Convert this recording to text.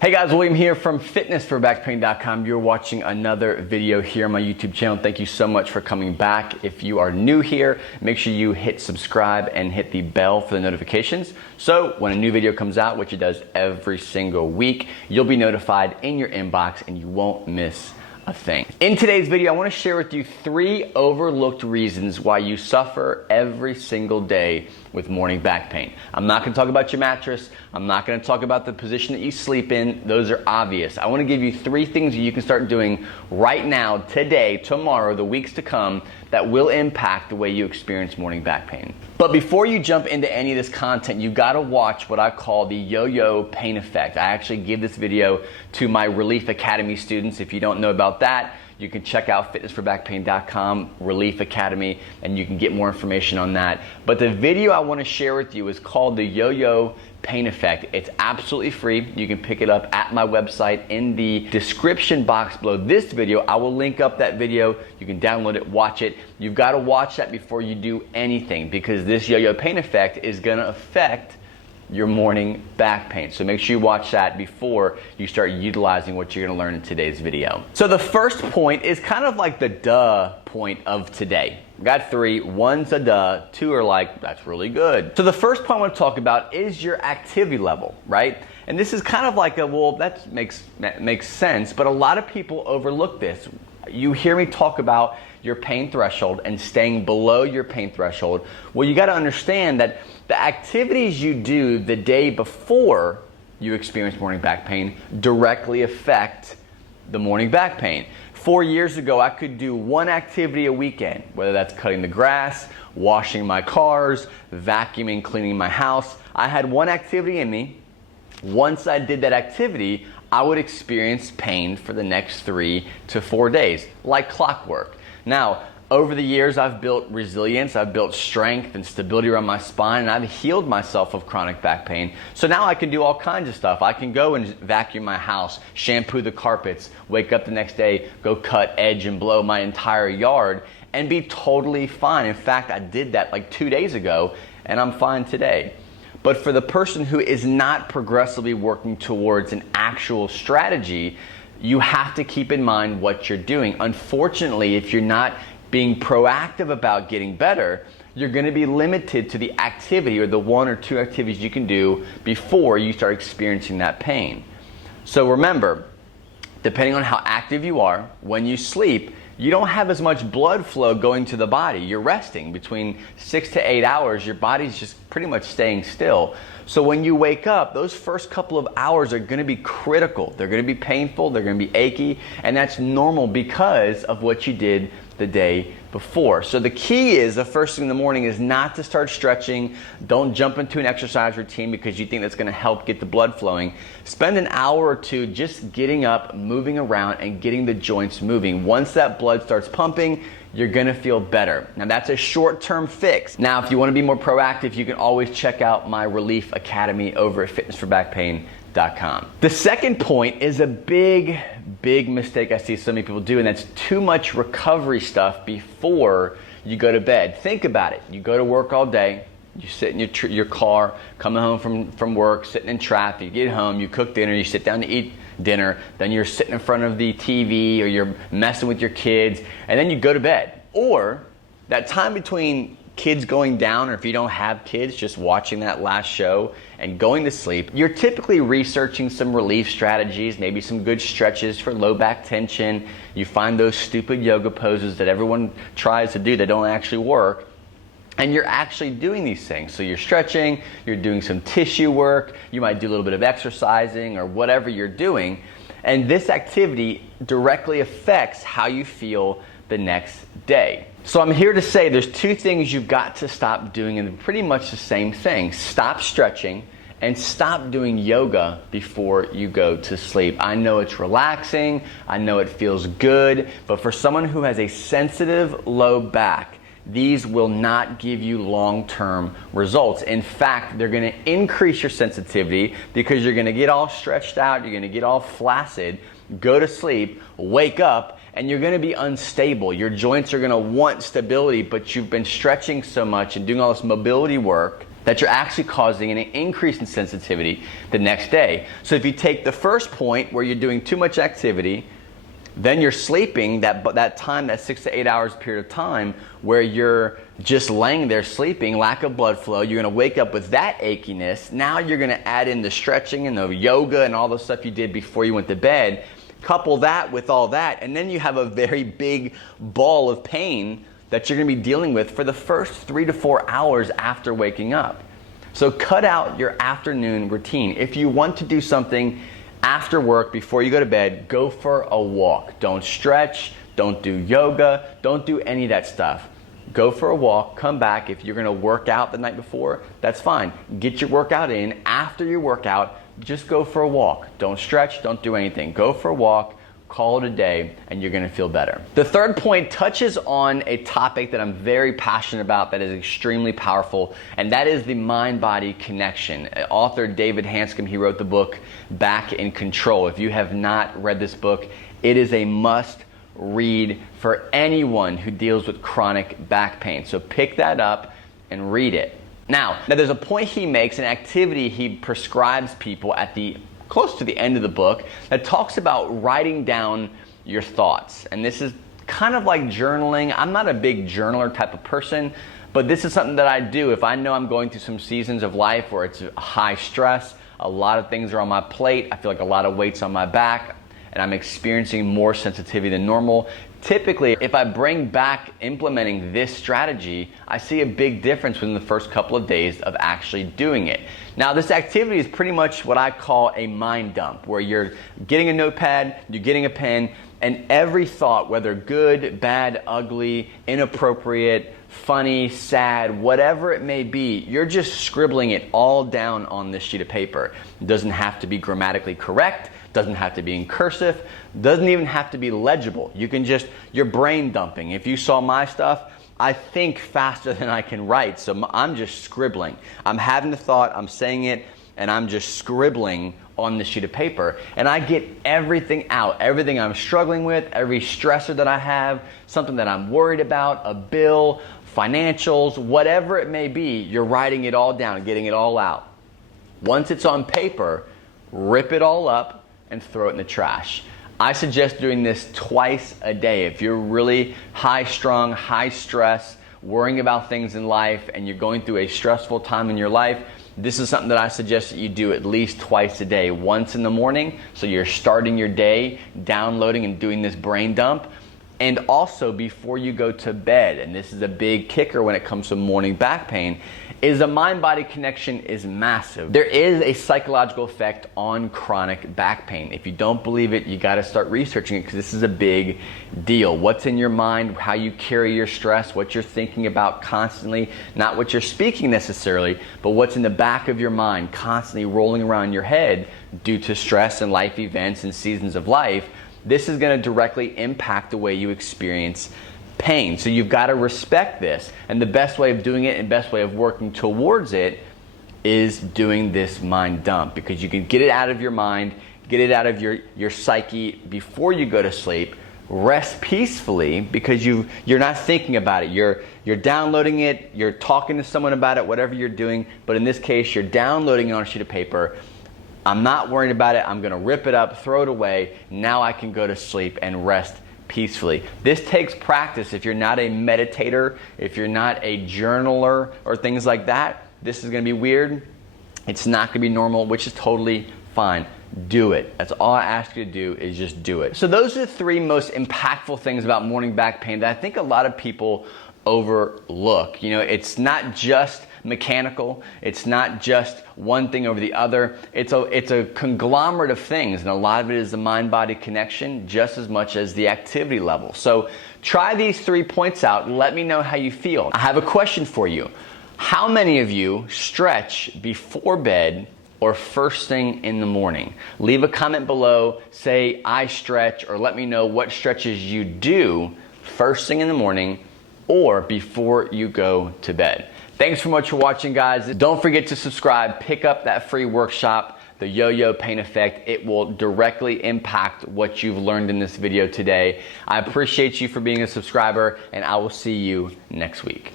Hey guys, William here from fitnessforbackpain.com. You're watching another video here on my YouTube channel. Thank you so much for coming back. If you are new here, make sure you hit subscribe and hit the bell for the notifications. So when a new video comes out, which it does every single week, you'll be notified in your inbox and you won't miss a thing. In today's video, I want to share with you 3 overlooked reasons why you suffer every single day with morning back pain. I'm not going to talk about your mattress. I'm not going to talk about the position that you sleep in. Those are obvious. I want to give you 3 things that you can start doing right now, today, tomorrow, the weeks to come, that will impact the way you experience morning back pain. But before you jump into any of this content, you got to watch what I call the yo-yo pain effect. I actually give this video to my Relief Academy students. If you don't know about that, you can check out fitnessforbackpain.com, Relief Academy, and you can get more information on that. But the video I want to share with you is called the yo-yo pain effect. It's absolutely free. You can pick it up at my website in the description box below this video. I will link up that video. You can download it, watch it. You've got to watch that before you do anything, because this yo-yo pain effect is going to affect your morning back pain. So make sure you watch that before you start utilizing what you're going to learn in today's video. So the first point is kind of like the duh point of today. We got 3. 1's a duh, 2 are like, that's really good. So the first point I want to talk about is your activity level, right? And this is kind of like a, well, that makes sense, but a lot of people overlook this. You hear me talk about your pain threshold and staying below your pain threshold. Well, you got to understand that the activities you do the day before you experience morning back pain directly affect the morning back pain. 4 years ago, I could do 1 activity a weekend, whether that's cutting the grass, washing my cars, vacuuming, cleaning my house. I had 1 activity in me. Once I did that activity, I would experience pain for the next 3 to 4 days, like clockwork. Now, over the years, I've built resilience, I've built strength and stability around my spine, and I've healed myself of chronic back pain. So now I can do all kinds of stuff. I can go and vacuum my house, shampoo the carpets, wake up the next day, go cut, edge, and blow my entire yard, and be totally fine. In fact, I did that like 2 days ago, and I'm fine today. But for the person who is not progressively working towards an actual strategy, you have to keep in mind what you're doing. Unfortunately, if you're not being proactive about getting better, you're going to be limited to the activity or the 1 or 2 activities you can do before you start experiencing that pain. So remember, depending on how active you are, when you sleep, you don't have as much blood flow going to the body. You're resting between 6 to 8 hours. Your body's just pretty much staying still. So when you wake up, those first couple of hours are going to be critical. They're going to be painful. They're going to be achy. And that's normal because of what you did the day before. So the key is, the first thing in the morning is not to start stretching. Don't jump into an exercise routine because you think that's going to help get the blood flowing. Spend an hour or 2 just getting up, moving around, and getting the joints moving. Once that blood starts pumping, you're going to feel better. Now that's a short-term fix. Now if you want to be more proactive, you can always check out my Relief Academy over at fitnessforbackpain.com. The second point is a big mistake I see so many people do, and that's too much recovery stuff before you go to bed. Think about it. You go to work all day, you sit in your car, coming home from work, sitting in traffic, you get home, you cook dinner, you sit down to eat dinner, then you're sitting in front of the TV or you're messing with your kids, and then you go to bed. Or that time between kids going down, or if you don't have kids, just watching that last show and going to sleep, you're typically researching some relief strategies, maybe some good stretches for low back tension. You find those stupid yoga poses that everyone tries to do that don't actually work, and you're actually doing these things. So you're stretching, you're doing some tissue work, you might do a little bit of exercising or whatever you're doing, and this activity directly affects how you feel the next day. So I'm here to say there's 2 things you've got to stop doing, and pretty much the same thing. Stop stretching and stop doing yoga before you go to sleep. I know it's relaxing, I know it feels good, but for someone who has a sensitive low back, these will not give you long-term results. In fact, they're going to increase your sensitivity because you're going to get all stretched out, you're going to get all flaccid, go to sleep, wake up, and you're going to be unstable. Your joints are going to want stability, but you've been stretching so much and doing all this mobility work that you're actually causing an increase in sensitivity the next day. So if you take the first point where you're doing too much activity, then you're sleeping that time, that 6 to 8 hours period of time where you're just laying there sleeping, lack of blood flow, you're gonna wake up with that achiness. Now you're gonna add in the stretching and the yoga and all the stuff you did before you went to bed. Couple that with all that, and then you have a very big ball of pain that you're gonna be dealing with for the first 3 to 4 hours after waking up. So cut out your afternoon routine. If you want to do something after work, before you go to bed, go for a walk. Don't stretch, don't do yoga, don't do any of that stuff. Go for a walk, come back. If you're gonna work out the night before, that's fine. Get your workout in. After your workout, just go for a walk. Don't stretch, don't do anything. Go for a walk, call it a day, and you're gonna feel better. The third point touches on a topic that I'm very passionate about that is extremely powerful, and that is the mind-body connection. Author David Hanscom, he wrote the book Back in Control. If you have not read this book, it is a must read for anyone who deals with chronic back pain. So pick that up and read it. Now there's a point he makes, an activity he prescribes people at the close to the end of the book that talks about writing down your thoughts. And this is kind of like journaling. I'm not a big journaler type of person, but this is something that I do. If I know I'm going through some seasons of life where it's high stress, a lot of things are on my plate, I feel like a lot of weight's on my back, and I'm experiencing more sensitivity than normal. Typically, if I bring back implementing this strategy, I see a big difference within the first couple of days of actually doing it. Now, this activity is pretty much what I call a mind dump, where you're getting a notepad, you're getting a pen, and every thought, whether good, bad, ugly, inappropriate, funny, sad, whatever it may be, you're just scribbling it all down on this sheet of paper. It doesn't have to be grammatically correct, doesn't have to be in cursive, doesn't even have to be legible. You can just, you're brain dumping. If you saw my stuff, I think faster than I can write, so I'm just scribbling. I'm having the thought, I'm saying it, and I'm just scribbling on the sheet of paper. And I get everything out, everything I'm struggling with, every stressor that I have, something that I'm worried about, a bill, financials, whatever it may be, you're writing it all down, getting it all out. Once it's on paper, rip it all up and throw it in the trash. I suggest doing this twice a day. If you're really high strung, high stress, worrying about things in life, and you're going through a stressful time in your life, this is something that I suggest that you do at least twice a day. Once in the morning, so you're starting your day, downloading and doing this brain dump, and also before you go to bed. And this is a big kicker when it comes to morning back pain, is the mind-body connection is massive. There is a psychological effect on chronic back pain. If you don't believe it, you gotta start researching it, because this is a big deal. What's in your mind, how you carry your stress, what you're thinking about constantly, not what you're speaking necessarily, but what's in the back of your mind constantly rolling around your head due to stress and life events and seasons of life. This is gonna directly impact the way you experience pain. So you've got to respect this, and the best way of doing it and best way of working towards it is doing this mind dump, because you can get it out of your mind, get it out of your psyche before you go to sleep, rest peacefully because you're not thinking about it. You're downloading it, you're talking to someone about it, whatever you're doing, but in this case you're downloading it on a sheet of paper. I'm not worried about it, I'm gonna rip it up, throw it away, now I can go to sleep and rest peacefully. This takes practice. If you're not a meditator, if you're not a journaler or things like that, this is going to be weird. It's not going to be normal, which is totally fine. Do it. That's all I ask you to do, is just do it. So those are the 3 most impactful things about morning back pain that I think a lot of people overlook. You know, it's not just mechanical. It's not just one thing over the other. It's a conglomerate of things, and a lot of it is the mind-body connection just as much as the activity level. So try these 3 points out and let me know how you feel. I have a question for you. How many of you stretch before bed or first thing in the morning? Leave a comment below, say I stretch, or let me know what stretches you do first thing in the morning or before you go to bed. Thanks so much for watching, guys. Don't forget to subscribe, pick up that free workshop, the Yo-Yo Pain Effect. It will directly impact what you've learned in this video today. I appreciate you for being a subscriber, and I will see you next week.